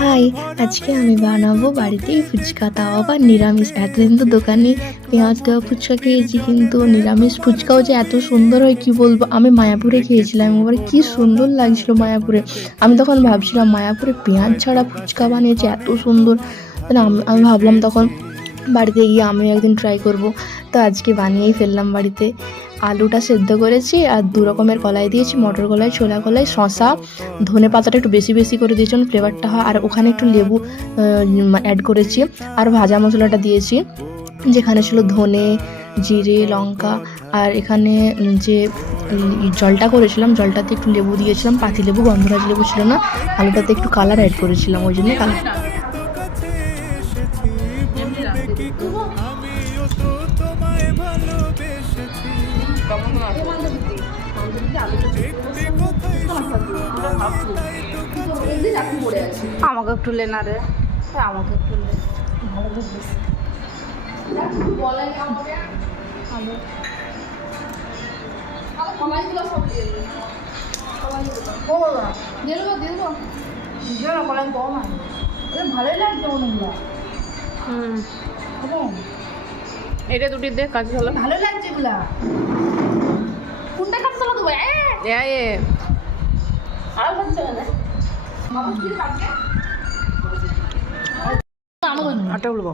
High, আজকে আমি বানাবো বাড়িতেই ফুচকা, তাও আবার নিরামিষ। এতদিন তো দোকানে পেঁয়াজ দেওয়া ফুচকা খেয়েছি, কিন্তু নিরামিষ ফুচকাও যে এত সুন্দর হয় কি বলবো। আমি মায়াপুরে খেয়েছিলাম, এবার কি সুন্দর লাগছিল মায়াপুরে। আমি তখন ভাবছিলাম মায়াপুরে পেঁয়াজ ছাড়া ফুচকা বানিয়েছে এত সুন্দর। আমি ভাবলাম তখন বাড়িতে গিয়ে আমিও একদিন ট্রাই করব। তো আজকে বানিয়েই ফেললাম বাড়িতে। আলুটা সেদ্ধ করেছি আর দু রকমের কলাই দিয়েছি, মটর কলাই, ছোলা কলাই, শসা, ধনে পাতাটা একটু বেশি বেশি করে দিয়েছি ফ্লেভারটা হয়, আর ওখানে একটু লেবু অ্যাড করেছি। আর ভাজা মশলাটা দিয়েছি, যেখানে ছিল ধনে, জিরে, লঙ্কা। আর এখানে যে জলটা করেছিলাম, জলটাতে একটু লেবু দিয়েছিলাম, পাতি লেবু, গন্ধরাজ লেবু ছিল না। আলুটাতে একটু কালার অ্যাড করেছিলাম, ওই জন্য কালার। আমাকে একটু লে না রে, আমাকে একটু লে। ভালোই লাগছে অনেকগুলো। এটা দুটি দে, কাজ হলো। ভালো লাগছে এগুলা। কোনটা কাটতে দেবো? আর বাচ্চা না আটা বলবো।